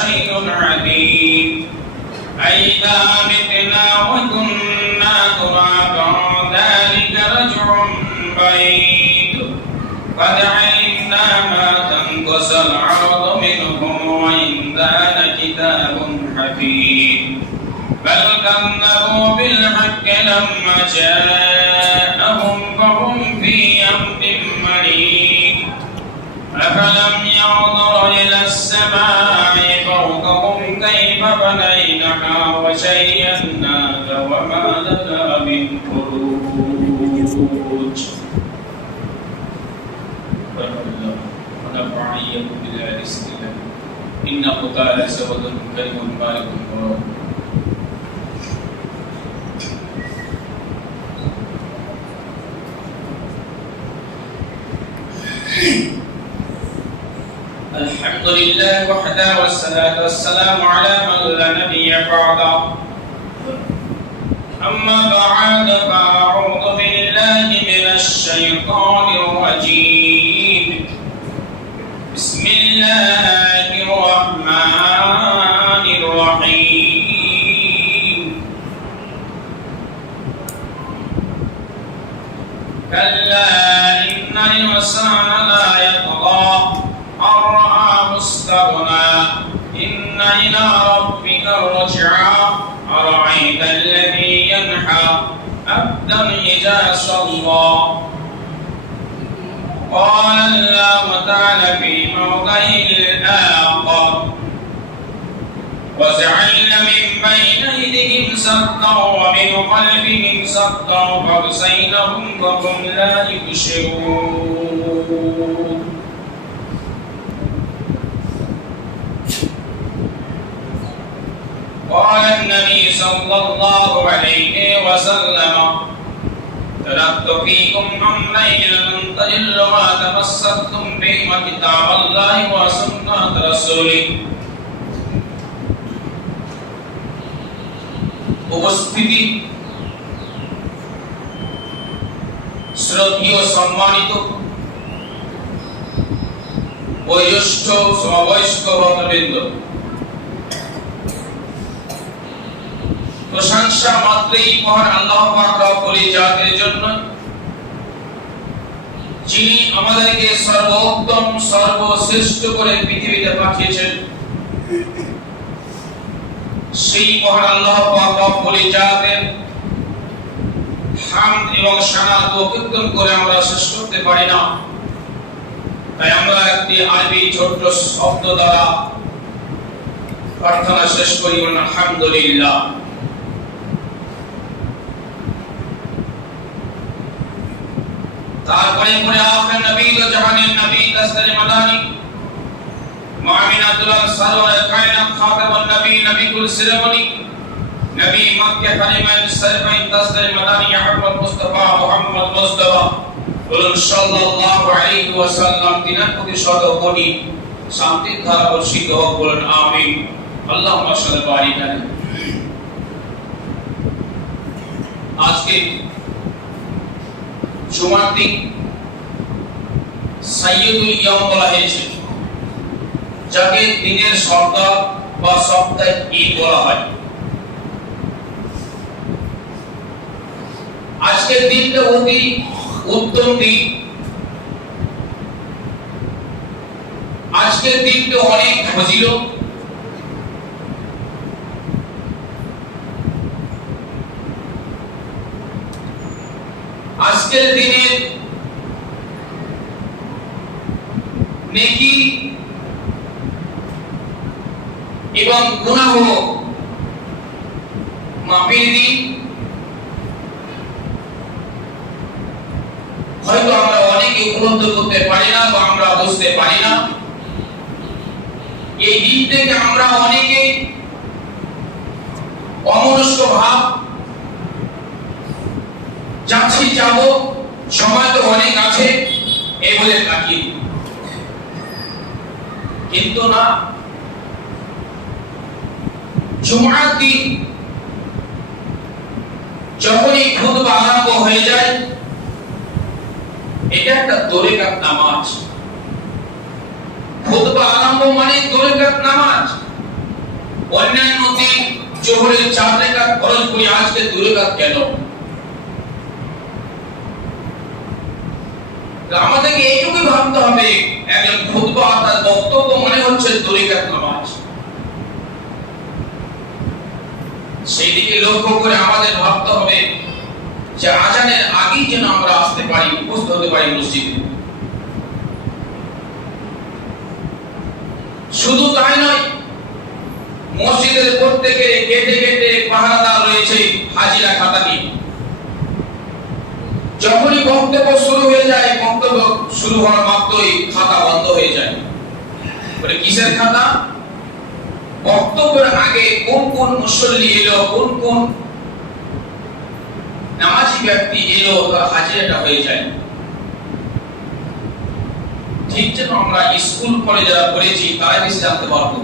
لشيء عظيم أئذا متنا وكنا ترابا ذلك رجع بعيد قد علمنا ما تنقص الأرض منهم وعندنا كتاب حفيظ بل كذبوا بالحق لما جاءهم فهم في أمر مريض أفلم ينظروا إلى السماء فوقهم كيف بنيناها وزيناها وما لها من فروج ونفعني بالحديث إنه تعالى سبد كريم بارك الله. الحمد لله وحده والصلاة والسلام على من لا نبي بعده أما بعد فأعوذ بالله من الشيطان الرجيم بسم الله الرحمن الرحيم كلا إن الإنسان لا يطغى أن رآه استغنى إن إلى ربك الرجعى أرأيت الذي ينحى عبدا إذا صلى قال الله تعالى في موضع آخر وجعلنا من بين أيديهم سدا ومن خلفهم سدا فأغشيناهم فهم لا يبصرون. قال النبي صلى الله عليه وسلم تركت فيكم أمرين لن تضلوا ما تمسكتم بهما كتاب الله وسنة رسوله. উপস্থিতি শ্রদ্ধেয় সম্মানিত বয়োজ্যেষ্ঠ সমবয়স্ক ভক্তবৃন্দ, প্রশংসা মাত্রই মহান আল্লাহ পাক রব্বুল ইজ্জতের জন্য, যিনি আমাদেরকে সর্বোত্তম সর্বশ্রেষ্ঠ করে পৃথিবীতে পাঠিয়েছেন। সেই মহান আল্লাহ পাক রব্বুল ইজ্জতের হামদ এবং সানাত ও কীর্তন করে আমরা শেষ করতে পারি না। তাই আমরা একটি আরবি ছোট্ট শব্দ দ্বারা প্রার্থনা শেষ করি, আলহামদুলিল্লাহ। তারপরে পরে আখির নবী তো জাহানের নবী তাসলিম মাদানী মুআমিন আব্দুল্লাহ সারওয়ার কায়নাত খাতামুন নবী নবীকুল সিরামনি নবী মক্কা কালিমাত সারফাইন তাসলিম মাদানী আহমদ মুস্তাফা মুহাম্মদ মুস্তাফা বলুন সাল্লাল্লাহু আলাইহি ওয়াসাল্লাম তিনার প্রতি শত কোটি শান্তির ধারা বর্ষিত হোক, বলুন আমিন। আল্লাহুম্মা সাল্লি বারিক আলাইহি। আজকে জুমার দিন, সাইয়্যিদুল ইয়াউম বলা হয়েছে, যাকে দিনের সর্দার বা সপ্তাহের ঈদ বলা হয়। আজকের দিনটা অতি উত্তম দিন। আজকের দিনটা অনেক ফজিলত। আজকের দিনের নেকি এবং গুনাহ মাফের দিন। হয়তো আমরা অনেকে উপলব্ধি করতে পারি না বা আমরা বুঝতে পারি না। এই দিন থেকে আমরা অনেকে অমনস্ক ভাব, যাচ্ছি যাব, সময় তো অনেক আছে এই বলে থাকি, কিন্তু না। জুমার দিন যখনই খুতবা আরম্ভ হয়ে যায়, এটা একটা দোরেকাত নামাজ। খুতবা আরম্ভ মানে দোরেকাত নামাজ। অন্যান্য দিন জোহরের 4 রাকাত ফরজ করি, আজকে 2 রাকাত কেন? আমাদেরকে এইটুকু ভাবতে হবে, একজন খুতবা তার বক্তব্য মনে হচ্ছে 2 রাকাত নামাজ, সেই দিকে লক্ষ্য করে আমাদের ভাবতে হবে যে আজানের আগেই যেন আমরা আসতে পারি, উপস্থিত হতে পারি মসজিদে। শুধু তাই নয়, মসজিদের প্রত্যেকে গেটে গেটে পাহারাদার রয়েছে হাজিরা খাতা নিয়ে। যখনই বক্তব্য শুরু হয়ে যায়, বক্তব্য শুরু হওয়ার মাত্রই খাতা বন্ধ হয়ে যায়। বলে কিসের খাতা? বক্তব্যের আগে কোন কোন মুসল্লি এলো, কোন কোন নামাজি ব্যক্তি এলো, তার হাজিরাটা হয়ে যায়। ঠিক যেন আমরা স্কুল কলেজে যারা পড়েছি তারা বেশি জানতে পারবো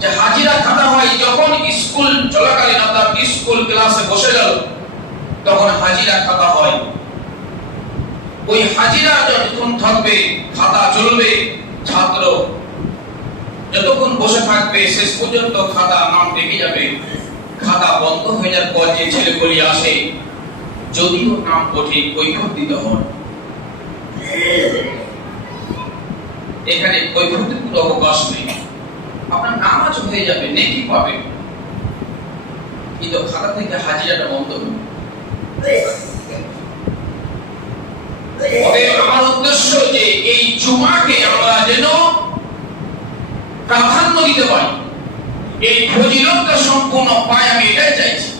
যে হাজিরা খাতা হয় যখন স্কুল চলাকালীন, অর্থাৎ স্কুল ক্লাসে বসে গেল তখন হাজিরা খাতা হয়। ওই হাজিরা যতক্ষণ থাকবে খাতা চলবে, ছাত্র যতক্ষণ বসে থাকবে শেষ পর্যন্ত খাতা নাম ডেকে যাবে। খাতা বন্ধ হয়ে যাওয়ার পর যে ছেলেগুলি আসে, যদিও নাম ওঠে কৈফিয়ত দিতে হয়। এখানে কৈফিয়তের কোনো অবকাশ নেই, আপনার নামাজ হয়ে যাবে, নেকি পাবে, কিন্তু খাতা থেকে হাজিরাটা বন্ধ হবে। আমার উদ্দেশ্য যে এই জুমাকে আমরা যেন প্রাধান্য দিতে পারি, এই ফজিলতটা সম্পূর্ণ পাই, আমি এটাই চাইছি।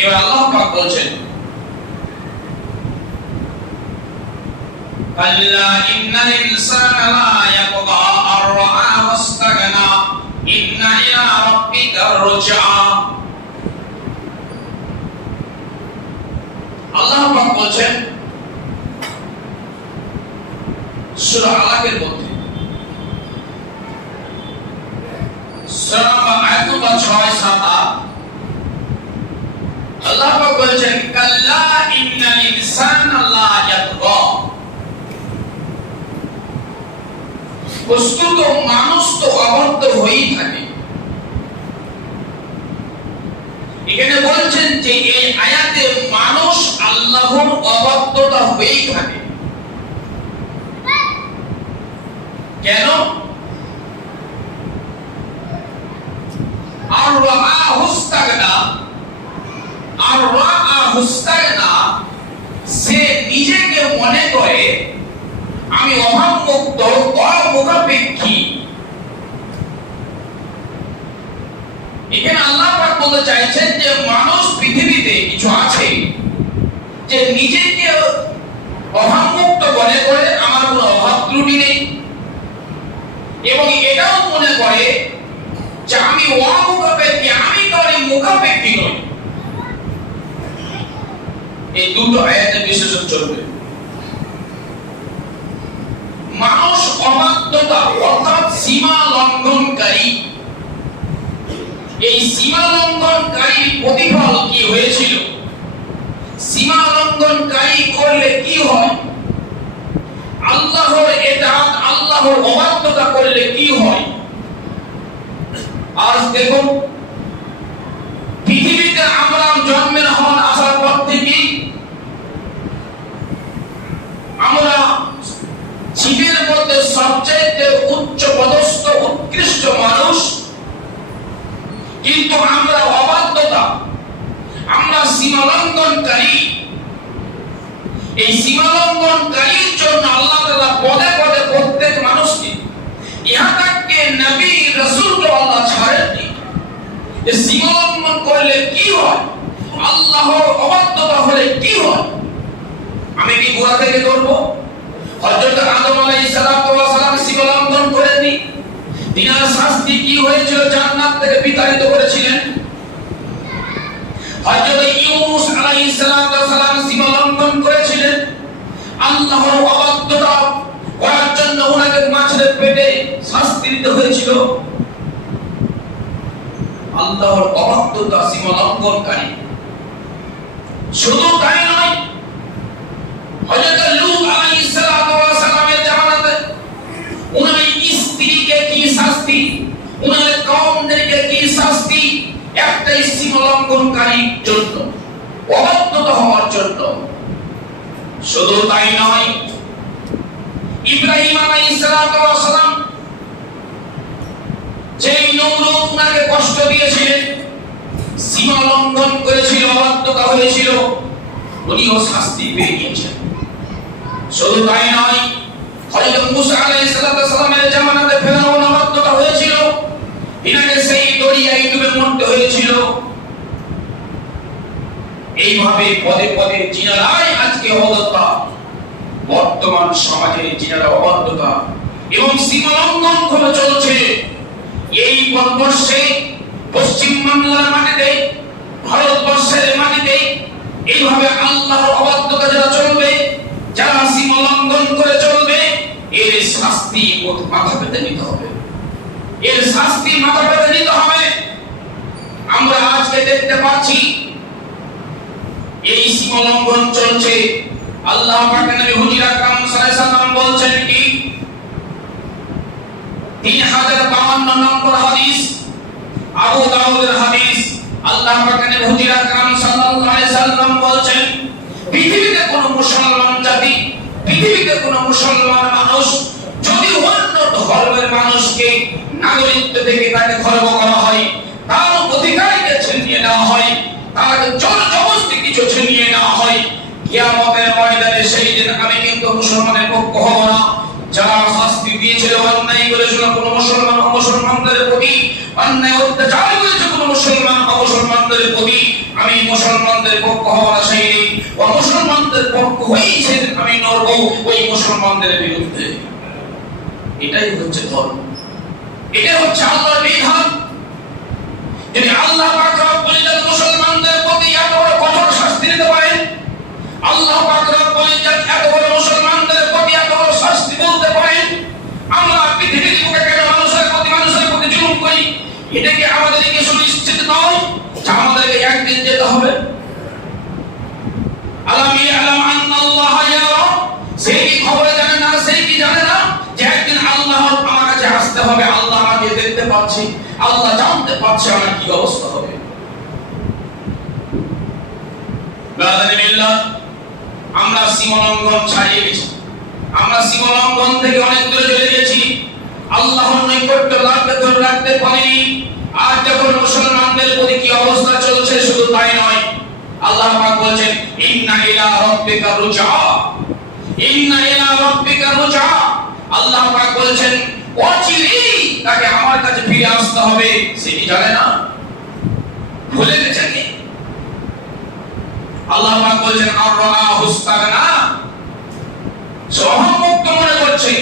এবার আল্লাহ পাক বলছেন, কাল্লা ইন্নাল ইনসানা লা ইয়াতগা আর রাআহু ইসতাগনা ইন্না ইলা রাব্বিকার রুজআ। আল্লাহ পাক বলছেন সূরা আলাকের মধ্যে সূরা আয়াত নম্বর 6-7 আল্লাহ পাক বলছেন, কাল্লা ইন্নাল ইনসানা লা ইয়াতগা। বস্তুত মানুষ তো অবাধ্য হয়েই থাকে। এখানে বলছেন যে এই আয়াতে মানুষ আল্লাহর অবাধ্যতা হয়েই থাকে। কেন? আর রাআহু ইসতাগনা, আর রাআহু ইসতাগনা, সে নিজেকে মনে করে আমি অভাবমুক্ত, অমুখাপেক্ষী। এখানে আল্লাহ পাক বলতে চাইছেন যে মানুষ পৃথিবীতে কিছু আছে যে নিজেকে অভাবমুক্ত মনে করে আমার কোনো অভাব ত্রুটি নেই, এবং এটাও মনে করে যে আমি অমুখাপেক্ষী, আমি কারো মুখাপেক্ষী নই। এই দুটো আয়াতের বিশেষণ চলবে। মানুষ অবাধ্যতা অর্থাৎ সীমা লঙ্ঘনকারী। এই সীমা লঙ্ঘনকারী প্রতিফল কি হয়েছিল? সীমা লঙ্ঘনকারী করলে কি হয়? আল্লাহর ইতাআত, আল্লাহর অবাধ্যতা করলে কি হয়? আজ দেখুন পৃথিবীতে আমরা জন্মের হওয়ার আসার পর থেকে আমরা জীবের মধ্যে সবচেয়ে উচ্চ পদস্থ উৎকৃষ্ট মানুষ, কিন্তু আমরা অবাধ্যতা, আমরা সীমালঙ্ঘনকারী। এই সীমালঙ্ঘনকারীর জন্য আল্লাহ তাআলা পদে পদে প্রত্যেক মানুষকে, ইহা তাকে নবী রাসূলকে আল্লাহ ছাড়েননি। এই সীমালঙ্ঘন করলে কি হয়, আল্লাহর অবাধ্যতা হলে কি হয়? আমি কি গোড়া থেকে করব? হযরত আদম আলাইহিস সালাম সীমালঙ্ঘন করেননি, তিনার শাস্তি কি হয়েছিল? জান্নাত থেকে বিতাড়িত করেছিলেন। হযরত ইউনূস আলাইহিস সালাম সীমালঙ্ঘন করেছিলেন, আল্লাহর অবাধ্যতা করার জন্য ওনাকে মাছের পেটে শাস্তি দিতে হয়েছিল। আল্লাহর অবাধ্যতা সীমালঙ্ঘনকারী। শুধু তাই নয়, হযরত লূত আলাইহিস সালামের জামানাতে ওনার স্ত্রী শাস্তি, উনার কওমদেরকে কি শাস্তি, একটাই সীমা লঙ্ঘনকারীর জন্য, অবাধ্যতা হওয়ার জন্য। শুধু তাই নয়, ইব্রাহিম আলাইহিস সালাম যেই নমরুদ উনাকে কষ্ট দিয়েছিলেন, সীমা লঙ্ঘন করেছিল, অবাধ্যতা হয়েছিল, উনিও শাস্তি পেয়ে গিয়েছেন। শুধু তাই নয়, হযরত মুসা আলাইহিস সালামের জামানাতে ফেরাউন অবাধ্যতা হয়েছিল, ইনাকে সেই দরিয়ায় ডুবে মরতে হয়েছিল। এইভাবে পদে পদে জিনারাই আজকে অবাধ্যতা, বর্তমান সমাজে জিনারা অবাধ্যতা এবং সীমা লঙ্ঘন করে চলছে। এই ভারতবর্ষে, পশ্চিম বাংলার মাটিতে, ভারতবর্ষের মাটিতে এইভাবে আল্লাহর অবাধ্যতা যারা চলবে, যারা সীমা লঙ্ঘন করে চলবে, এর শাস্তি মাথা পেতে নিতে হবে, এর শাস্তি মাথা পেতে নিতে হবে। আমরা আজকে দেখতে পাচ্ছি এই সীমা লঙ্ঘন চলছে। আল্লাহ পাকের নবী হুজুর আকরাম সাল্লাল্লাহু আলাইহি ওয়াসাল্লাম বলছেন কি, 3052 নম্বর হাদিস, আবু দাউদের হাদিস, আল্লাহ পাকের নবী হুজুর আকরাম সাল্লাল্লাহু আলাইহি ওয়াসাল্লাম বলছেন, পৃথিবীতে কোন মুসলমান জাতি, পৃথিবীতে কোন মুসলমান মানুষ যদি অন্য ধর্মের মানুষকে নাগরিকত্ব থেকে তাকে খর্ব করা হয়, তার অধিকারকে ছিনিয়ে নেওয়া হয়, তার জোর জবরদস্তি কিছু ছিনিয়ে নেওয়া হয়, কিয়ামতের ময়দানে সেই দিন আমি কিন্তু মুসলমানের পক্ষ হব না। যারা শাস্তি দিয়েছিল, অন্যায় করেছিল কোন মুসলমান অমুসলমানদের প্রতি, অন্যায় অত্যাচার করেছে কোন মুসলমান অমুসলমানদের প্রতি, আমি মুসলমানদের পক্ষ হব না সেই দিন। ও মুসলমানদের পক্ষ হয়েই সেদিন আমি লড়ব ওই মুসলমানদের বিরুদ্ধে। এটাই হচ্ছে ধর্ম, এটাই হচ্ছে আল্লাহর বিধান। যদি আল্লাহ পাক রব্বুল ইজ্জত মুসলমানদের প্রতি এত বড় কঠোর শাস্তি দিতে পারেন, আল্লাহ পাক রব্বুল ইজ্জত এত বড় মুসলমানদের প্রতি এত বড় শাস্তি বলতে পারেন, আমরা পৃথিবীর বুকে কেন মানুষের প্রতি জুলুম করি? এটা কি আমাদেরকে সুনিশ্চিত নয় যে আমাদেরকে একদিন যেতে হবে? আলাম ইয়ালাম আন্নাল্লাহ ইয়ারা, সে কি খবরে জানে না, সে কি জানে না যে একদিন আল্লাহ আমার কাছে আসতে হবে, আল্লাহ আমাকে দেখতে পাচ্ছে, আল্লাহ জানতে পারছে আমার কি অবস্থা হবে। আমরা সীমা লঙ্ঘন ছাড়িয়ে গেছি, আমরা সীমা লঙ্ঘন থেকে অনেক দূরে চলে গেছি, আল্লাহর নৈকট্য লাভে ধরে রাখতে পারিনি। আর যখন মুসলমানদের প্রতি কি অবস্থা চলছে, শুধু তাই নয়, আল্লাহ পাক বলেছেন ইন্না ইলা রাব্বিকা রুজা, ইন্না ইলা রাব্বিকা রুজা। আল্লাহ পাক বলেছেন অচিরেই তাকে আমার কাছে ফিরে আসতে হবে। সে কি জানে না? ভুলে গেছে কি? আল্লাহ পাক বলেছেন আর রাহুস্তাগনা, সহমুক্ত মনে করছে,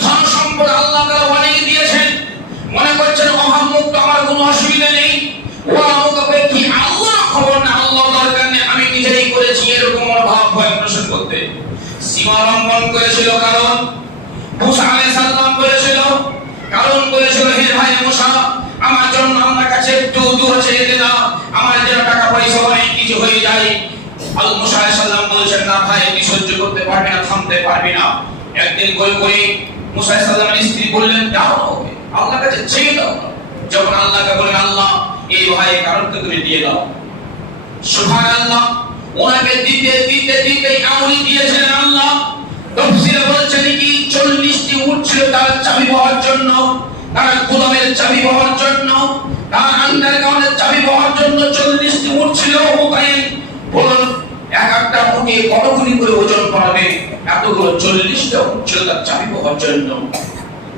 ধন সম্পদ আল্লাহ তাআলা অনেক দিয়েছেন, মনে করছেন অহমুক্ত, আমার কোনো অসুবিধা নেই, ও আমাকে কি আল্লাহ খবর না, আল্লাহ দরকার নেই, আমি নিজেই করেছি, এরকম ভাব ভয় প্রদর্শন করতে সীমা লঙ্ঘন করেছিল। কারণ মুসা আলাইহিস সালাম বলেছিল, কারণ বলেছিল হে ভাই মুসা, আমার জন্য আমার কাছে একটু দূর ছেড়ে দে না, আমার যেন টাকা পয়সা অনেক কিছু হয়ে যায়। আল মুসা আলাইহিস সালাম বলেছেন না ভাই, তুই সহ্য করতে পারবি না, থামতে পারবি না। একদিন করে মুসা আলাইহিস সালামের স্ত্রী বললেন দাও ওকে, আল্লাহর কাছে চেয়ে দাও। যখন আল্লাহকে বলেন আল্লাহ এই ভাই কারণকে তুমি দিয়ে দাও, সুবহানাল্লাহ, ওনাকে দিতে দিতে দিতে আমলি দিয়েছেন আল্লাহ। তাফসীরে বলছেন কি 40টি উট ছিল তার চাবি পাওয়ার জন্য, তার গোলামের চাবি পাওয়ার জন্য, তার আন্ডারগ্রাউন্ডের চাবি পাওয়ার জন্য 40টি উট ছিল। মুকাইন বলুন এক একটা উটে কতগুলি করে ওজন পাবে? এতগুলো 40টা উট ছিল তার চাবি পাওয়ার জন্য।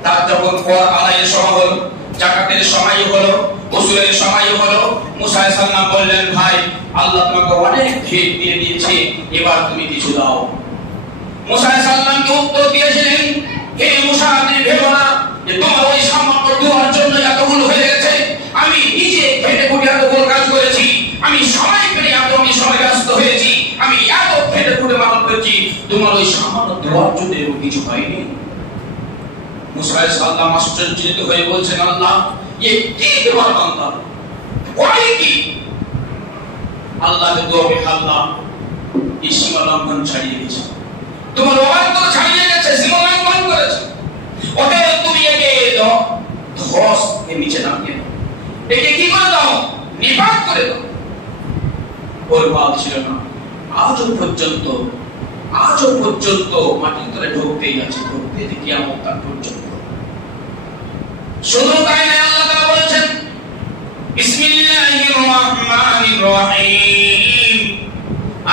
তার যখন পর আদায়ের সময় হলো, যাকাতের সময় হলো, ওসুলের সময় হলো, মুসা আলাইহিস সালাম বললেন ভাই আল্লাহ তোমাকে অনেক ভেদ দিয়ে দিয়েছে, এবার তুমি কিছু দাও। মুসা আলাইহিস সালামকে উত্তর দিয়েছিলেন, হে মুসা তুমি ভেবো না যে তোমার ওই সামান্য দুয়ার জন্য এতগুলো হয়ে গেছে, আমি নিজে খেটে খুঁটে এতগুলো কাজ করেছি, আমি সময় পেলে আমি সময় ব্যস্ত হয়েছি, আমি এত খেটে খুঁটে মানব করেছি, তোমার ওই সামান্য দুয়ার জন্য কিছু হয়নি। মুসা আলাইহিস সালাম আশ্চর্যজনিত হয়ে বলছেন আল্লাহ ये কি তোমার বান্দা ওই কি? আল্লাহকে দোয়া করে আল্লাহ এই সীমা লঙ্ঘন ছাড়িয়ে গেছে, তোমার অবাধ্য ছাড়িয়ে গেছে, সীমা লঙ্ঘন করেছে, ওদের তুমি একে গজ এর নিচে নামিয়ে দাও, একে কি করে দাও, নিপাত করে দাও। ওর বাল ছিল না, আজও পর্যন্ত মাটির তলে ঢুকতেই আছে, ঢুকতে কিয়ামত তার পর্যন্ত। শুধু তাই না, আল্লাহ তাআলা বলেছেন বিসমিল্লাহির রহমানির রহিম,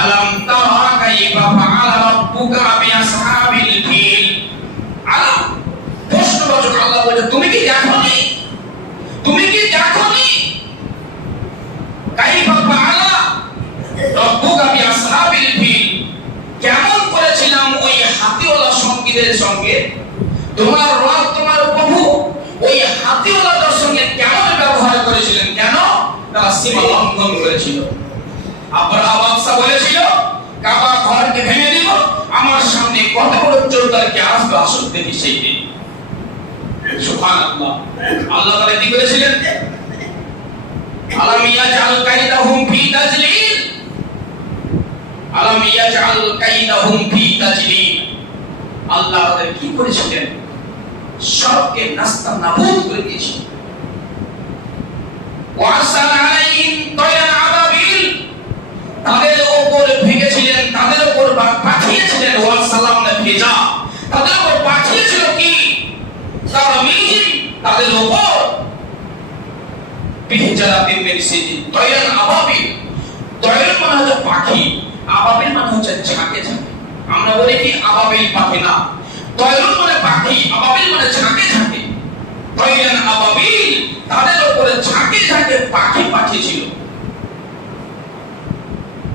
আলাম তারা কাইফা ফাআলা রাব্বুকা বিআসহাবিল ফিল। আলাম প্রশ্নবাচক, আল্লাহ বলেন তুমি কি দেখোনি, কাইফা ফাআলা রাব্বুকা বিআসহাবিল ফিল, কেমন করেছিলাম ওই হাতিওয়ালা সঙ্গীদের সঙ্গে, তোমার রব তোমার প্রভু ওই হাতিওয়ালাদের সঙ্গে কেমন ব্যবহার করেছিলেন, কেন তারা সীমা লঙ্ঘন করেছিল। আব্রাহা বাদশা বলেছিল কাবা ঘরকে ভেঙে দিব, আমার সামনে কত বড় জোরদার কে আসবে, আসল দেখি সেই দিন। সুবহানাল্লাহ, আল্লাহ তাআলা কি করেছিলেন, আলাম ইয়াজআল কাইদাহুম ফি তাজলিল, আলাম ইয়াজআল কাইদাহুম ফি তাজলিল, আল্লাহ তাদের কি করেছিলেন, সবকে নাস্তানাবুদ করে দিয়েছিলেন। ওয়াসাল আলাইহিম তায়রান আবাবিল, তাদের উপর ভেঙেছিলেন, তাদের উপর পাঠিয়েছিলেন, ওয়াসালামনা ভেজা, তাদের উপর পাঠিয়েছিল কি, তারমিহিম, তাদের উপর বিহিজারাতিন মিন সিজিল, তায়রান আবাবিল, তায়রান মানে হচ্ছে পাখি, আবাবিল মানে হচ্ছে ঝাঁকে ঝাঁকে। আমরা বলি কি আবাবিল পাখি না, তায়রান মানে পাখি, আবাবিল মানে ঝাঁকে ঝাঁকে। তায়রান আবাবিল, তাদের উপরে ঝাঁকে ঝাঁকে পাখি পাঠিয়েছিল।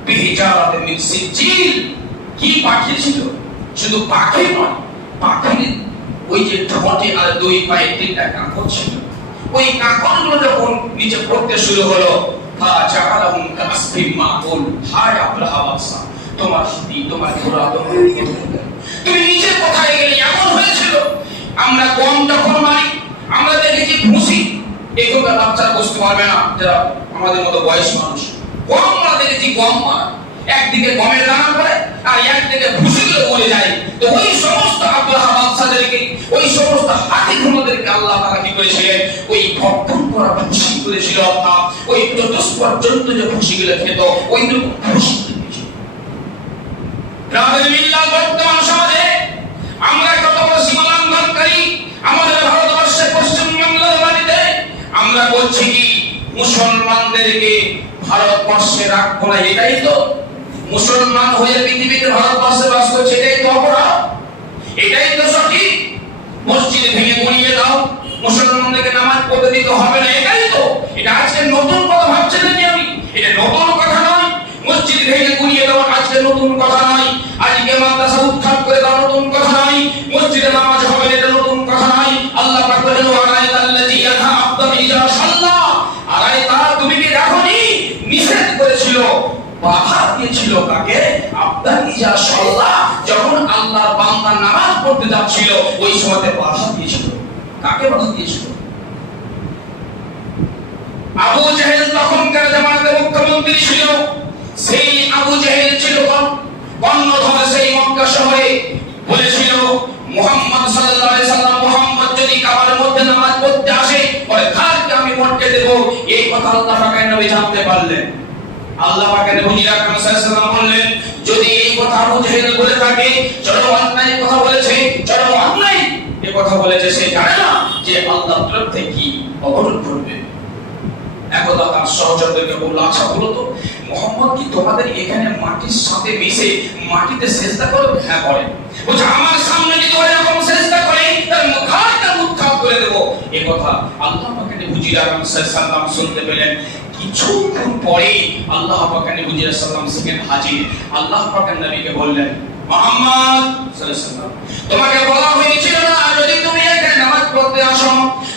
বিহিজারাতিন মিন সিজিল, কি পাঠিয়েছিল, শুধু পাখি নয়, পাখির ওই যে ঠোঁটে আর দুই পায়ে তিনটা কাঁকর ছিল, ওই কাঁকরগুলো যখন নিচে পড়তে শুরু হলো, ফাজাআলাহুম কাসফিম মাকুল, হায় আব্রাহা বাদশা, তোমার হাতি, তোমার ঘোড়া, তোমার তুমি নিচে কোথায় গেলে, এমন হয়েছিল। আমরা গম যখন মারি, আমরা দেখেছি ভুসি, এখনকার বাচ্চারা বুঝতে পারবে না, যারা আমাদের মতো বয়স মানুষ, গম আমরা দেখেছি, গম মারা একদিকে গমের দানা পড়ে আর একদিকে ভুসিগুলো পড়ে যায়। তো ওই সমস্ত আব্রাহা বাদশাদেরকে, ওই সমস্ত হাতি ঘোড়াদেরকে আল্লাহ তাআলা কি করেছিলেন, ওই ভক্ষণ করা ভুসি করেছিল, অর্থাৎ ওই চতুষ পর্যন্ত যে ভুসিগুলো খেত ওই রকম ভুসি করেছিল। রাদিল্লাহ, বর্তমান সমাজে আমরা কত বড় সীমা লঙ্ঘনকারী, আমাদের ভারতবর্ষের পশ্চিম বাংলার মাটিতে আমরা বলছি কি মুসলমানদেরকে ভারতবর্ষে রাখবো না, এটাই তো মুসলমান হয়ে পৃথিবীতে ভারতবর্ষে বাস করছে, এটাই তো অপরাধ, এটাই তো সঠিক। মসজিদ ভেঙে গুড়িয়ে দাও, মুসলমানদেরকে নামাজ পড়তে দিতে হবে না, এটাই তো। এটা আজকে নতুন কথা ভাবছেন নাকি আমি, এটা নতুন কথা নয়। মসজিদ ভেঙে গুড়িয়ে দাও আজকে নতুন কথা নয়, আজকে মাদ্রাসা উৎখাত করে দাও নতুন কথা নয়, মসজিদে নামাজ হবে না এটা নতুন কথা নয়। আল্লাহ পাক বলেন ওয়ালাইতাল্লাযী ইয়ানহা আবদান ইযা সাল্লাহ, আরাইতা, তুমি কি দেখোনি, নিষেধ করেছিল, বাধা দিয়েছিল কাকে, আবদান ইযা সাল্লাহ, যখন আল্লাহর বান্দা নামাজ পড়তে যাচ্ছিল ওই সময়তে বাধা দিয়েছিল। কাকে বাধা দিয়েছিল? আবু জাহেল তখনকার জামানাতে মুখ্যমন্ত্রী ছিল। সেই আবু জাহেল ছিল বর্ণধর, সেই মক্কা শহরে বলেছিল মুহাম্মদ সাল্লাল্লাহু আলাইহি সাল্লাম, মুহাম্মদ যদি কাবার মধ্যে নামাজ পড়তে আসে ওর ঘাড়কে আমি মটকে দেব। এই কথা আল্লাহ পাকের নবী জানতে পারলেন। আল্লাহ পাকের নবী আকরাম সাল্লাল্লাহু আলাইহি সাল্লাম বললেন, যদি এই কথা আবু জাহেল বলে থাকে, চরম অন্যায় কথা বলেছে, চরম অন্যায় এই কথা বলেছে, সে জানে না যে আল্লাহর তরফ থেকে কি অবরোধ করবে। একদা তার সহচরদেরকে বলল, আচ্ছা বলো তো মুহাম্মদ কি তোমাদের এখানে মাটির সাথে মিশে মাটিতে সিজদা করে? হ্যাঁ করে। বলছে আমার সামনে যদি এরকম সিজদা করে তার ঘাড়টা উৎখাত করে দেব। এই কথা আল্লাহ পাকের নবী আকরাম সাল্লাল্লাহু আলাইহি সাল্লাম শুনতে পেলেন। কিছুক্ষণ পরে আল্লাহ পাকের নবী সাল্লাল্লাহু আলাইহি সাল্লাম সেখানে হাজির। আল্লাহ পাকের নবীকে বললেন, মুহাম্মদ সাল্লাল্লাহু আলাইহি সাল্লাম, তোমাকে বলা হয়েছিল না যদি তুমি এখানে নামাজ পড়তে আসো,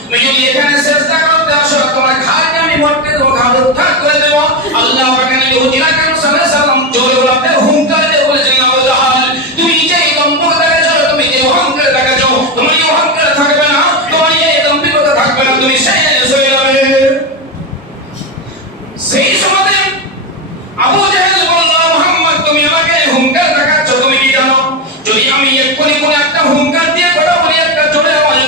তুমি যদি এখানে সিজদা করতে আসো, তোমার ঘাড়কে আমি মটকে দেব, ঘাড় উৎখাত করে দেব। আল্লাহ পাকের নবী আকরাম সাল্লাল্লাহু আলাইহি সাল্লাম জোরে বলতে হুঙ্কার দিয়ে বলেছেন, আবু জাহাল, তুমি যে দম্ভটা দেখাচ্ছ, তুমি যে অহংকার দেখাচ্ছ, তোমার এই অহংকার থাকবে না, তোমার এই দম্ভিকতা থাকবে না, তুমি সেই হয়ে যাবে। সেই সময় আবু জাহেল বলল, মুহাম্মদ তুমি আমাকে হুঙ্কার দেখাচ্ছ, তুমি কি জানো যদি আমি এক্ষুনি কোন একটা হুঙ্কার দিয়ে কথা বলি, একটা জোরে আওয়াজ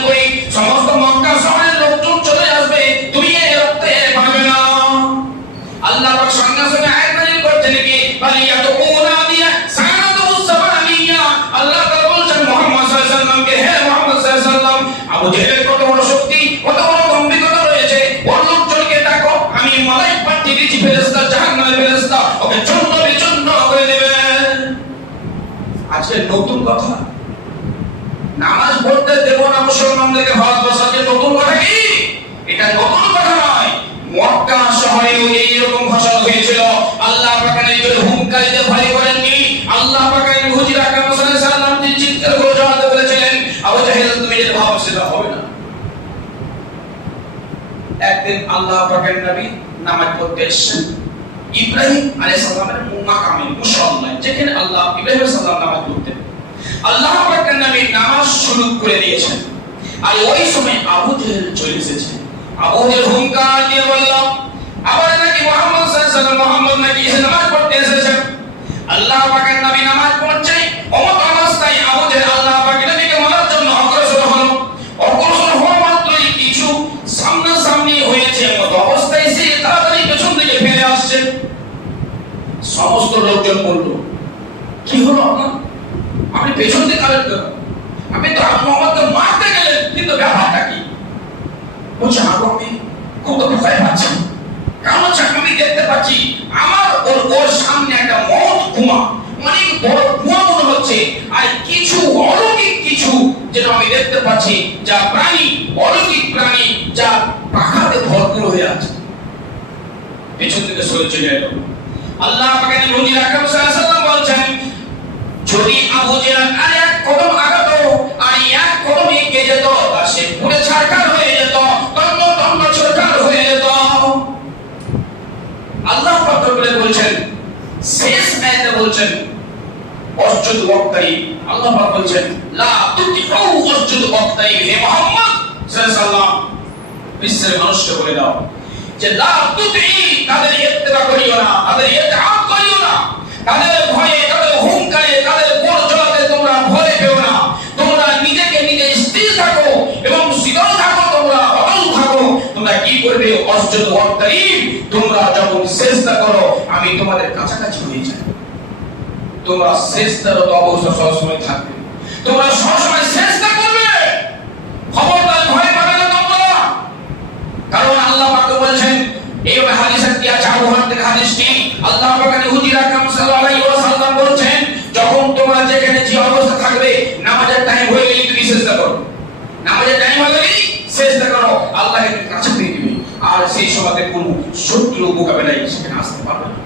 আবু জেহেলের কত বড় শক্তি, কত বড় গম্ভীরতা রয়েছে। ওর লোকজনকে ডাকো, আমি মালাইক পাঠিয়ে দিয়েছি ফেরেশতা, জাহান্নামের ফেরেশতা ওকে চূর্ণ বিচূর্ণ করে দেবে। আজকে নতুন কথা, নামাজ পড়তে দেব না মুসলমানদেরকে ভারতবর্ষে, নতুন কথা কি? এটা নতুন কথা নয়। মক্কা শহরেও এইরকম ফসল হয়েছিল। আল্লাহ পাক এই হুমকারীতে ভয় করেননি। আল্লাহ পাক হুজুর আকরাম সাল্লাল্লাহু আলাইহি ওয়াসাল্লাম যে চিৎকার করে জানাতে বলেছিলেন, আবু জাহেল তুমি যেটা ভাবো সেটা হবে না। একদিন আল্লাহ পাকের নবী নামাজ পড়তে এসেছেন ইব্রাহিম আলাইহিস সালামের মাকামে মুসল্লায়, যেখানে আল্লাহ ইব্রাহিম আলাইহিস সালাম নামাজ পড়তেন। আল্লাহ পাকের নবী নামাজ শুরু করে দিয়েছেন, আর ওই সময় আবু জেহেল চলে এসেছে। আবু জেহেল হুঙ্কার দিয়ে বলল, আবার নাকি মুহাম্মদ সাল্লাল্লাহু আলাইহি ওয়াসাল্লাম মুহাম্মদ নাকি এসে নামাজ পড়তে এসেছেন। আল্লাহ পাকের নবী নামাজ পড়ছে, অমত অবস্থায় আবু জেহেল আল্লাহ পাকের নবীকে মারার জন্য অগ্রসর হলো। অগ্রসর হওয়া মাত্রই কিছু সামনাসামনি হয়েছে, মত অবস্থায় সে তাড়াতাড়ি পেছন দিকে ফিরে আসছে। সমস্ত লোকজন বলল, কি হলো আপনার? আপনি পেছন দিকে কালেন কেন? আপনি তো মুহাম্মদকে মারতে গেলেন, কিন্তু ব্যাপারটা কি? বলছে, আমি খুব ভয় পাচ্ছি, কারণ আমি দেখতে পাচ্ছি আমার ওর সামনে একটা মহৎ কুয়া, অনেক বড় কুয়া মনে হচ্ছে, আর কিছু অলৌকিক কিছু যেটা আমি দেখতে পাচ্ছি, যা প্রাণী, অলৌকিক প্রাণী যা পাখাতে ভরপুর হয়ে আছে। পেছন থেকে সরে চলে এলো। আল্লাহ পাকের নবী আকরাম সাল্লাল্লাহু আলাইহি ওয়াসাল্লাম বলছেন, যদি আবু জেহেল আর এক কদম আগাতো, আর এক কদম এগিয়ে যেত, তার সে পুরো ছারখার হয়ে যেত, তন্ন তন্ন ছারখার হয়ে যেত। আল্লাহ পাক বলছেন, শেষ আয়াতে বলছেন, অসজুদ ওয়াক্তাই, আল্লাহ পাক বলছেন, লা তুতিউ অসজুদ ওয়াক্তাই, হে মুহাম্মদ সাল্লাল্লাহু আলাইহি ওয়াসাল্লাম বিশ্বের মানুষকে বলে দাও যে লা তুতি, তাদের ইত্তেবা করিও না, তাদের ইতআত করিও না, তাদের ভয়ে, তাদের হুঙ্কারে, তাদের পরজলাতে তোমরা ভয় পেও না। তোমরা নিজেকে নিজে স্থির থাকো এবং শীতল থাকো, তোমরা অটল থাকো। তোমরা কি করবে? অসজুদ ওয়াক্তাই, তোমরা যখন সিজদা করো আমি তোমাদের কাছাকাছি হয়ে যাই। তোমরা সিজদারত অবস্থা সবসময় থাকবে, তোমরা সবসময় সিজদা করবে, খবরদার ভয় পাবে না তোমরা। কারণ আল্লাহ পাক বলেছেন, এই হাদিসের কি আছে, আবু হুরায়রা থেকে হাদিসটি, আল্লাহ পাক হুজুর আকরাম সাল্লাল্লাহু আলাইহি ওয়াসাল্লাম বলেছেন, যখন তোমরা যেখানে যে অবস্থা থাকবে, নামাজের টাইম হয়ে গেলে তুমি সিজদা করো, নামাজের টাইম হয়ে গেলে সিজদা করো, আল্লাহকে তুমি কাছে পেয়ে দিবে। আর সেই সময়তে কোনো শত্রু মোকাবেলায় সেখানে আসতে পারবে না।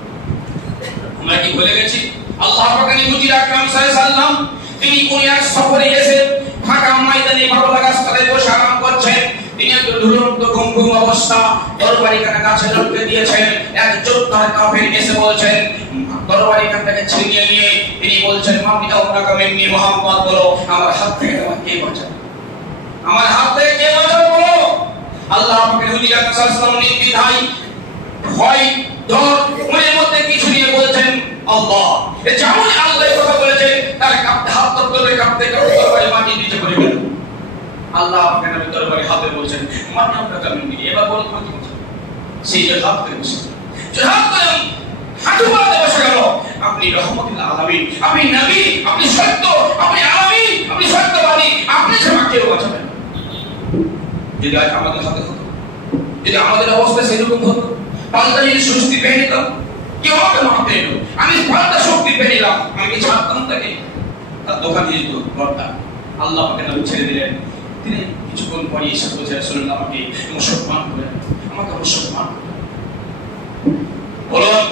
আমরা কি ভুলে গেছি? আল্লাহ পাক হুজুর আকরাম সাল্লাল্লাহু আলাইহি ওয়াসাল্লাম তিনি কোন এক সফরে এসে ফাঁকা ময়দানে বাবলা গাছতলায় বসে আরাম করছেন। তিনি একটু ঝুলন্ত ঘুম অবস্থা, তরবারিখানা গাছে লটকে দিয়েছেন। এক যোদ্ধার কাফের এসে বলছেন, তরবারিখানাটাকে ছিনিয়ে নিয়ে তিনি বলছেন, মামিনা উনাকা মিন্নি মুহাম্মদ, বলো আমার হাত থেকে তোমাকে কে বাঁচাবে, আমার হাত থেকে কে বাঁচাবে বলো। আল্লাহ পাকের হুজুর আকরাম সাল্লাল্লাহু আলাইহি ওয়াসাল্লাম নির্দ্বিধায় ভয় ধর মনের মধ্যে কিছু নিয়ে বলছেন আল্লাহ। এ যেমন আল্লাহ কথা বলেছে, তার কাঁপতে হাত ধরে কাঁপতে কাঁপতে তরবারি মাটি নিচে পড়ে গেল। আল্লাহ পাকের নবী তরবারি হাতে বলছেন, মানিয়া উনাকা মিন্নি, এবার বলো তোমার কি বলছে। সেই যে হাত করে বসে, যে হাত করে হাঁটু বাঁধে বসে গেল, আপনি রহমতুল আলামিন, আপনি নবী, আপনি সত্য, আপনি আলামিন, আপনি সত্যবাদী, আপনি ছাড়া কেউ বাঁচাবেন না। যদি আজ আমাদের হাতে হতো, যদি আমাদের অবস্থা সেরকম হতো, পাল্টা যদি শক্তি পেয়ে নিতাম, কেউ আমাকে মারতে এলো, আমি পাল্টা শক্তি পেয়ে নিলাম, আমি কি ছাড়তাম তাকে? তার দোকান দিয়ে যেত ঘরটা। আল্লাহ পাকের নবী ছেড়ে দিলেন। তিনি কিছুক্ষণ পরে এসে বলছে, রাসূলুল্লাহ আমাকে মুসলমান করে, আমাকে মুসলমান বলুন।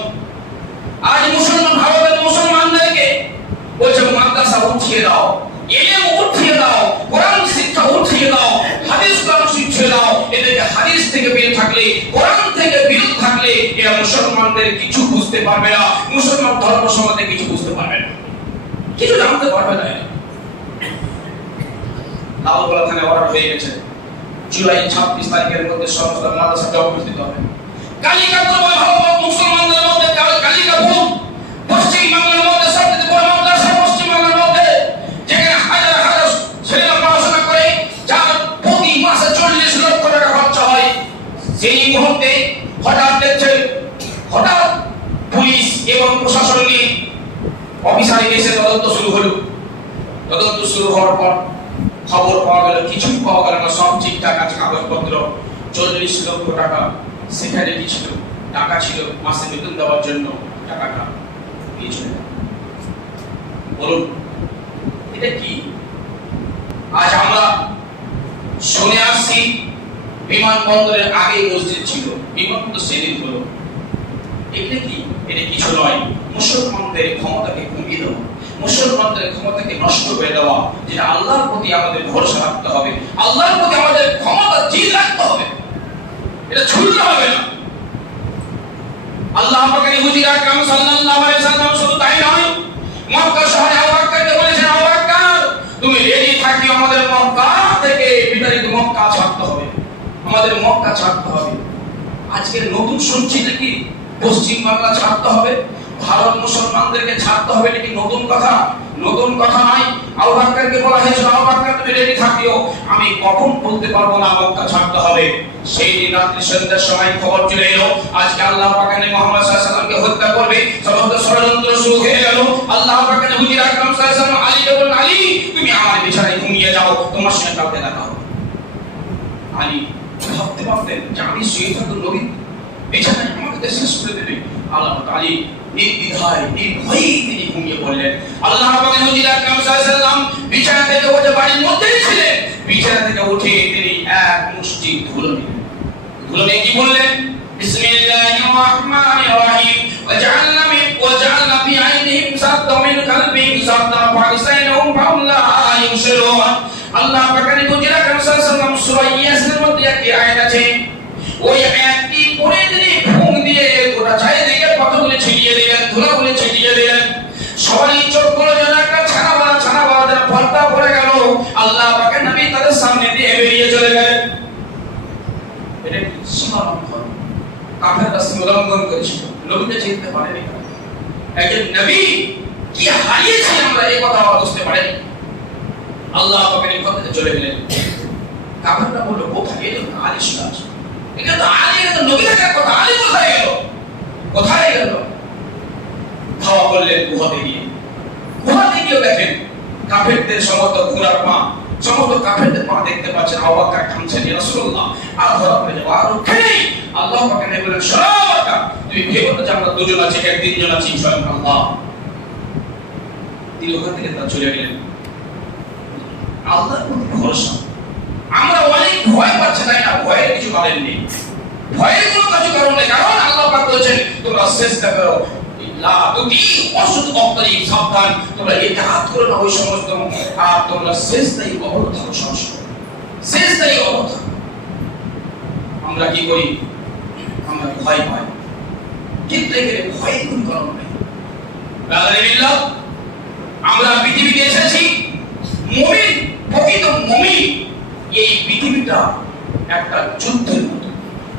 আজ মুসলমান ভারতের মুসলমানদেরকে বলছে মাদ্রাসা উঠিয়ে দাও, ইলম উঠিয়ে দাও, কোরআন শিক্ষা উঠিয়ে দাও, হাদিস কোরআন শিখিয়ে দাও। এদেরকে হাদিস থেকে বের থাকলে, কোরআন থেকে বিরত থাকলে এরা মুসলমানদের কিছু বুঝতে পারবে না, মুসলমান ধর্ম সম্বন্ধে কিছু বুঝতে পারবে না, কিছু জানতে পারবে না। লালগোলা থানায় অর্ডার হয়ে গেছে, জুলাই 26 তারিখের মধ্যে সমস্ত মাদ্রাসাকে উপস্থিত হবে। কালিকা প্রবাহ মুসলমানদের মধ্যে কালিকা ভূম, পশ্চিম বাংলার মধ্যে সবচেয়ে বড় মাদ্রাসা পশ্চিম বাংলার মধ্যে, যেখানে হাজার হাজার ছেলেরা পড়াশোনা করে, যার প্রতি মাসে 40 লক্ষ টাকা খরচ হয়। সেই মুহূর্তে হঠাৎ দেখছেন, হঠাৎ পুলিশ এবং প্রশাসনিক অফিসার এসে তদন্ত শুরু হলো। তদন্ত শুরু হওয়ার পর খবর পাওয়া গেল, কিছুই পাওয়া গেল না। 40 লক্ষ টাকা, সেখানে কি ছিল? টাকা ছিল মাসে বেতন দেওয়ার জন্য, টাকাটা নিয়ে চলে গেল। বলুন এটা কি? আজ আমরা শুনে আসছি বিমানবন্দরের আগে মসজিদ ছিল, বিমানবন্দর সেদিন হলো। এটা কি? এটা কিছু নয়, মুসলমানদের ক্ষমতাকে কমিয়ে দেওয়া, মুসলমানদের ক্ষমতাকে নষ্ট করে দেওয়া। যেটা আল্লাহর প্রতি আমাদের ভরসা রাখতে হবে, আল্লাহর প্রতি আমাদের ক্ষমতা জিদ রাখতে হবে, এটা ছুটতে হবে না। আল্লাহ পাকের হুজুর আকরাম সাল্লাল্লাহু আলাইহি ওয়াসাল্লাম শুধু তাই নয়, মক্কা শহরে আবু বকরকে বলেছেন, আবু বকর তুমি রেডি থাকিও, আমাদের মক্কা থেকে বিতাড়িত মক্কা ছাড়তে হবে, আমাদের মক্কা ছাড়তে হবে। আজকে নতুন শুনছি কি পশ্চিম বাংলা ছাড়তে হবে, ভারত মুসলমানদেরকে ছাড়তে হবে, নাকি নতুন কথা? নতুন কথা নয়। আবু বকরকে বলা হয়েছিল, আবু বকর তুমি রেডি থাকিও, আমি কখন বলতে পারবো না মক্কা ছাড়তে হবে। সেই দিন রাত্রি সন্ধ্যার সময় খবর চলে এলো আজকে আল্লাহ পাক মুহাম্মদ সাল্লাল্লাহু আলাইহি ওয়াসাল্লামকে হত্যা করবে, সমস্ত ষড়যন্ত্র শুরু হয়ে গেল। আল্লাহ পাক হুজুর আকরাম সাল্লাল্লাহু আলাইহি ওয়াসাল্লাম আলীকে বললেন, আলী তুমি আমার বিছানায় ঘুমিয়ে যাও, তোমার সঙ্গে কাউকে দেখা হবে। আলী ভাবতে ভাবতেন যে আমি শুয়ে থাকবো, নবী বিছানায় আমাকে শেষ করে দেবে। আল্লাহ আলী নির্দ্বিধায় নির্ভয়ে তিনি ঘুমিয়ে পড়লেন। আল্লাহ পাকের হুজুর আকরাম সাল্লাল্লাহু আলাইহি ওয়াসাল্লাম বিছানা থেকে উঠে বাড়ির মধ্যেই ছিলেন, বিছানা থেকে উঠে তিনি এক মুষ্টি ধুলো নিলেন। ধুলো নিয়ে কি বললেন? বিসমিল্লাহির রহমানির রহিম ওয়াজআলনা ফি আইনিহিম সাদ্দা মিন কালবিহিম সাদ্দা ফালিসাইনহুম ফাহুম লা ইউবসিরুন। আল্লাহ পাকের হুজুর আকরাম সাল্লাল্লাহু আলাইহি ওয়াসাল্লাম সূরা ইয়াসিনের মধ্যে একটি আয়াত আছে, ওই আয়াতটি পড়ে তিনি ফুঁক দিয়ে গোটা চারিদিকে পাথরগুলো ছিটিয়ে দিলেন, ধুলাগুলো ছিটিয়ে দিলেন। সবাই চোখগুলো যেন একটা ছানা বাঁধা যেন পর্দা পড়ে গেল। আল্লাহ পাকের নবী তাদের সামনে দিয়ে বেরিয়ে চলে গেলেন। এটা কি সীমালঙ্ঘন? কাফেররা সীমালঙ্ঘন করেছিল, নবীকে চিনতে পারেনি। একজন নবী কি হারিয়েছে আমরা এই কথা বুঝতে পারেনি। আল্লাহ পাকের নিকটে চলে গেলেন। কাফেররা বলল, কোথায় গেল? আলী ছিল, এটা তো আলী, এটা তো নবী থাকার কথা, আলী কোথায় গেল? কোথায় গেল? ধাওয়া করলেন গুহাতে গিয়ে। গুহাতে গিয়ে দেখেন কাফেরদের সমস্ত ঘোড়ার পা, সমস্ত কাফেরদের পা দেখতে পাচ্ছেন। আবু বকর থামছেন, ইয়া রাসূলুল্লাহ আর ধরা পড়ে যাও, আর ওখানেই আল্লাহ পাকের নবী বলেন, শোনো বকর তুমি ভেবো না যে আমরা দুজন আছি, এক তিনজন আছি, স্বয়ং আল্লাহ। তিনি ওখান থেকে তারা চলে গেলেন। আল্লাহর প্রতি ভরসা। আমরা অনেক ভয় পাচ্ছি, তাই না? ভয়ের কিছু কারণ নেই, ভয়ের কোনো কিছু কারণ নেই, কারণ আল্লাহ পাক বলেছেন তোমরা চেষ্টা করো, লা তুতি ওয়াসুদ অক্তরি, সাবধান তোমরা ইতাআত করো না ওই সমস্ত, আর তোমরা চেষ্টাই অবরোধ থাকো, সংস্কার চেষ্টাই অবরোধ। আমরা কি করি? আমরা ভয় পাই, কিন্তু এখানে ভয়ের কোনো কারণ নেই। আলহামদুলিল্লাহ আমরা পৃথিবীতে এসেছি মুমিন, প্রকৃত মুমিন। এই পৃথিবীটা একটা যুদ্ধের মতো,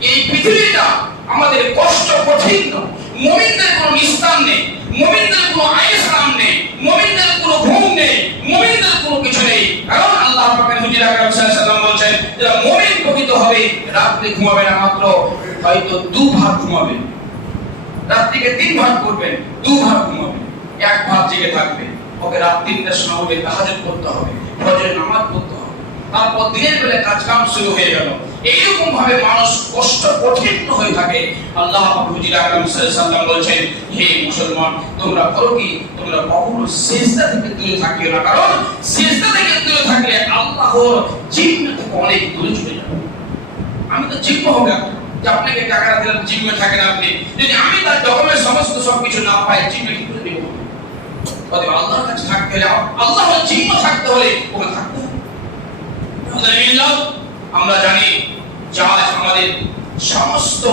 এই পৃথিবীটা আমাদের কষ্ট কঠিন না। মুমিনদের কোনো নিস্তার নেই, মুমিনদের কোনো আয়েশারাম নেই, মুমিনদের কোনো ঘুম নেই, মুমিনদের কোনো কিছু নেই। কারণ আল্লাহ পাকের হুজুর আকরাম সাল্লাল্লাহু আলাইহি ওয়াসাল্লাম বলেন যারা মুমিন প্রকৃত হবে রাতে ঘুমাবে না, মাত্র হয়তো 2 ভাগ ঘুমাবে। রাত্রিকে 3 ভাগ করবেন, 2 ভাগ ঘুমাবে, 1 ভাগ জেগে থাকবে। ওকে রাত 3টার সময় উঠে তাহাজ্জুদ করতে হবে, ফজরের নামাজ পড়তে হবে, তারপর দিনের বেলা কাজ কাম শুরু হয়ে গেল। এইরকম ভাবে মানুষ কষ্ট কঠিন হয়ে থাকে। আল্লাহ হুজুর আকরাম সাল্লাল্লাহু আলাইহি ওয়াসাল্লাম বলেছেন, হে মুসলমান তোমরা করো কি? তোমরা কখনো সিজদা থেকে দূরে থাকিও না, কারণ সিজদা থেকে দূরে থাকলে আল্লাহর জিম্মা থেকে অনেক দূরে চলে যাবে। আমি তো জিম্মা হবে যে আপনাকে টাকা দিলাম, জিম্মা থাকেন আপনি, যদি আমি তার ডকুমেন্ট সমস্ত সবকিছু না পাই, জিম্মা কি করে দেব? অতএব আল্লাহর কাছে থাকতে হলে, আল্লাহর জিম্মা থাকতে হলে ওখানে থাকতে হবে। আমরা জানি যে আজ আমাদের সমস্ত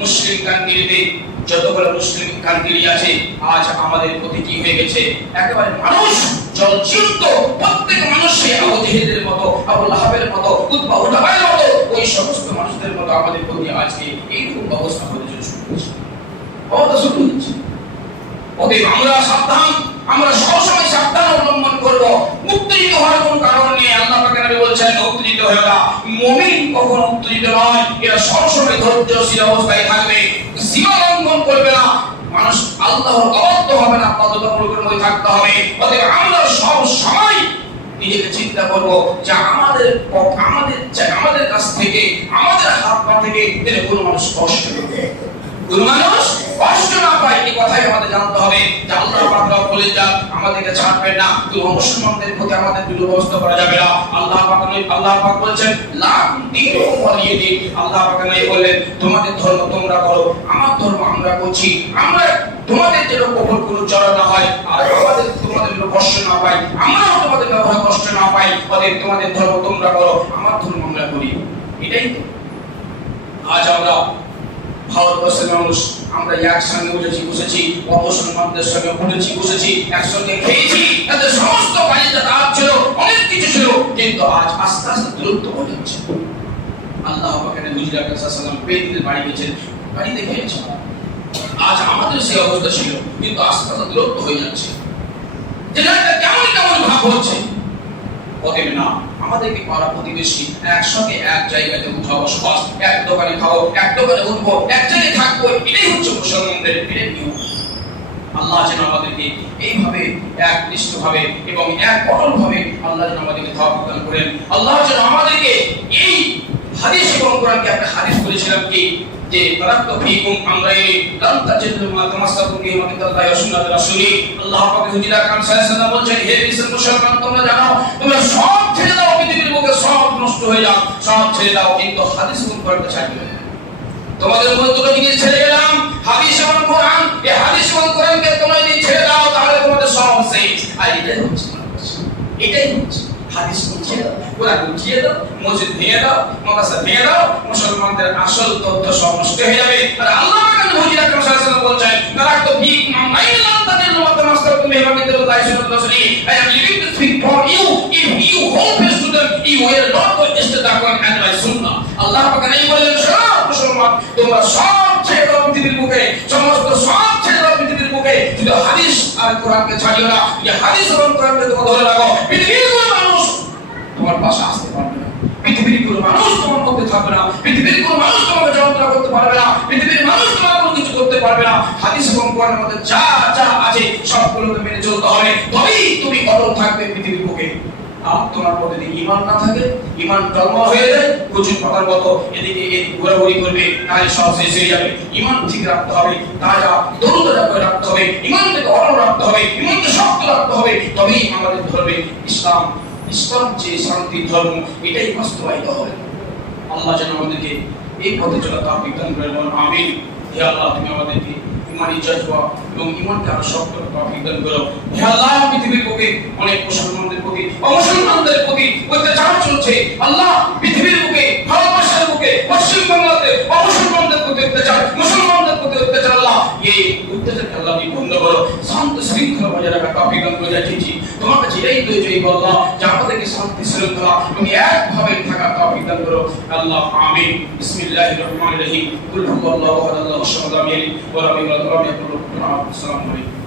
মুসলিম কান্ট্রিতে যতগুলো মুসলিম কান্ট্রি আছে, আজ আমাদের প্রতি কি হয়ে গেছে? একেবারে মানুষ জলজীবিত, প্রত্যেক মানুষে আবু জেহেলের মতো, আবু লাহাবের মতো, উতবা উতাবার মতো, ওই সমস্ত মানুষদের মতো আমাদের প্রতি আজকে এইরকম অবস্থা হতে শুরু করেছে, অবস্থা শুরু হচ্ছে। অতএব আমরা সাবধান, আমরা সবসময় সাবধান অবলম্বন করবো। উত্তেজিত হওয়ার কোনো কারণ নেই। আল্লাহ পাক নবী বলেছেন উত্তেজিত হয়ে না। মুমিন কখনো উত্তেজিত নয়, এরা সবসময় ধৈর্যশীল অবস্থায় থাকবে, সীমা লঙ্ঘন করবে না, মানুষ আল্লাহর অবাধ্য হবে না, বাধ্যতামূলকের মধ্যে থাকতে হবে। অতএব আমরা সব সময় নিজেকে চিন্তা করব যে আমাদের কাছ থেকে, আমাদের হাত পা থেকে যেন কোনো মানুষ কষ্ট পেয়ে, কোনো মানুষ কষ্ট না পায়, এই কথাই আমাদের জানতে হবে যে আল্লাহ পাক বলে যান আমাদেরকে ছাড়বেন না, কোনো মুসলমানদের প্রতি আমাদের দুর্ব্যবস্থা করা যাবে না। আল্লাহ পাক বলেছেন লা দীনু ওয়ালিয়াদিন, আল্লাহ পাক বললেন তোমাদের ধর্ম তোমরা করো, আমার ধর্ম আমরা করছি। আমরা তোমাদের যেন কবর কোনো চড়া না হয়, আর তোমাদের যেন কষ্ট না পাই, আমরাও তোমাদের ব্যবহার কষ্ট না পাই, অতএব তোমাদের ধর্ম তোমরা করো, আমার ধর্ম আমরা করি। এটাই তো আজ আমরা ভারতবর্ষের মানুষ, আমরা একসঙ্গে বসেছি, অবসরমানদের সঙ্গে বসেছি, একসঙ্গে খেয়েছি, তাদের সমস্ত বাড়িতে রাত ছিল, অনেক কিছু ছিল, কিন্তু আজ আস্তে আস্তে দূরত্ব হয়ে যাচ্ছে। আল্লাহ পাকের হুজুর আকরাম সাল্লাল্লাহু আলাইহি ওয়াসাল্লাম বেদিনের বাড়ি গেছেন, বাড়িতে খেয়েছেন। আজ আমাদের সেই অবস্থা ছিল, কিন্তু আস্তে আস্তে দূরত্ব হয়ে যাচ্ছে। যেটা কেমন কেমন ভাব হচ্ছে, অতএব না, আমাদেরকে পাড়া প্রতিবেশী একসঙ্গে এক জায়গাতে উঠা বসবাস, এক দোকানে খাবো, এক দোকানে উঠবো, এক জায়গায় থাকবো, এটাই হচ্ছে মুসলমানদের নিয়ম। আল্লাহ যেন আমাদেরকে এইভাবে একনিষ্ঠভাবে এবং এক অটলভাবে আল্লাহ যেন আমাদেরকে তওফিক দান করেন। আল্লাহ যেন আমাদেরকে এই হাদিস এবং কোরআনকে একটা হাদিস বলেছিলাম কি যে তারাক্তু ফীকুম আমরাইনি লান তাজিদু মা তামাসসাকু বিহিমা কিতাবাল্লাহি ওয়া সুন্নাতি রাসূলি। আল্লাহ পাক হুজুর আকরাম সাল্লাল্লাহু আলাইহি ওয়াসাল্লাম বলেন হে মুসলমান তোমরা জানো, তোমরা সব ছেড়ে দাও, পৃথিবীর বুকে সব নষ্ট হয়ে যাও, সব ছেড়ে দাও, কিন্তু হাদিস এবং কোরআনকে ছাড়বে না। তোমাদের মধ্যে দুটো জিনিস ছেড়ে গেলাম, হাদিস এবং কোরআন। এই হাদিস এবং কোরআনকে তোমরা যদি ছেড়ে দাও তাহলে তোমাদের সব শেষ। আর এটাই হচ্ছে হাদিস ছেড়ে দাও, কোরআন ছেড়ে দাও, মসজিদ ভেঙে দাও, মাদ্রাসা ভেঙে দাও, মুসলমানদের আসল তথ্য সব নষ্ট হয়ে যাবে। আর আল্লাহ পাক হুজুর আকরাম সাল্লাল্লাহু আলাইহি ওয়াসাল্লাম বলেন তারাক্তু ফীকুম মাইলান তাজিদু মা তামাসসাকু বিহিমা কিতাবাল্লাহি ওয়া সুন্নাতি রাসূলি। I am leaving this thing for you. If you hold fast to them, you will not go against the Quran and my sunnah. আল্লাহ পাক বলেন শোনো মুসলমান, তোমরা সব ছেড়ে দাও পৃথিবীর বুকে, সমস্ত সব ছেড়ে দাও পৃথিবীর বুকে, শুধু হাদিস আর কোরআনকে ছাড়িও না। যে হাদিস এবং কোরআনকে তোমরা ধরে রাখো, পৃথিবীর কোনো মানুষ তোমার পাশে আসতে পারবে না, পৃথিবীর কোনো মানুষ তোমার মধ্যে থাকবে না, পৃথিবীর কোনো মানুষ তোমাকে যন্ত্রণা করতে পারবে না, পৃথিবীর মানুষ তোমার কোনো কিছু করতে পারবে না। হাদিস এবং কোরআনের মধ্যে যা যা আছে সবগুলোকে মেনে চলতে হবে, তবেই তুমি অটল থাকবে পৃথিবীর বুকে। আর তোমার মধ্যে যদি ঈমান না থাকে, ঈমান টলমল হয়ে যায়, কুচুর পাতার মতো এদিকে ঘোরাঘুরি করবে, তাহলে সব শেষ হয়ে যাবে। ঈমান ঠিক রাখতে হবে, তাজা দরুদ করে রাখতে হবে, ঈমানকে অটল রাখতে হবে, ঈমানকে শক্ত রাখতে হবে, তবেই আমাদের ধর্মে ইসলাম যে শান্তির ধর্ম, এটাই বাস্তবায়িত হবে। আল্লাহ যেন আমাদেরকে এই পথে চলা তৌফিক দান করেন, আমিন। হে আল্লাহ তুমি আমাদেরকে ইমানি জজবা এবং ঈমানকে আরো শক্ত করে তৌফিক দান করো। হে আল্লাহ পৃথিবীর বুকে অনেক মুসলমানদের প্রতি, অমুসলমানদের প্রতি অত্যাচার চলছে। আল্লাহ পৃথিবীর বুকে, ভারতবর্ষের বুকে, পশ্চিম বাংলাতে অমুসলমানদের প্রতি অত্যাচার, মুসলমানদের প্রতি অত্যাচার, আল্লাহ এই অত্যাচারকে আল্লাহ তুমি বন্ধ করো, শান্তি শৃঙ্খলা বজায় রাখার তৌফিক দান করে যাচ্ছি। তোমার কাছে এটাই দোয়া আল্লাহ যে আমাদেরকে শান্তি শৃঙ্খলা এবং একভাবে থাকার তৌফিক দান করো আল্লাহ, আমিন। বিসমিল্লাহির রহমানির রহিম। কুল হুয়াল্লাহু আহাদ আল্লাহুস সামাদ লাম ইয়ালিদ ওয়া লাম ইউলাদ ওয়া লাম ইয়াকুল লাহু কুফুওয়ান আহাদ। আসসালামু আলাইকুম।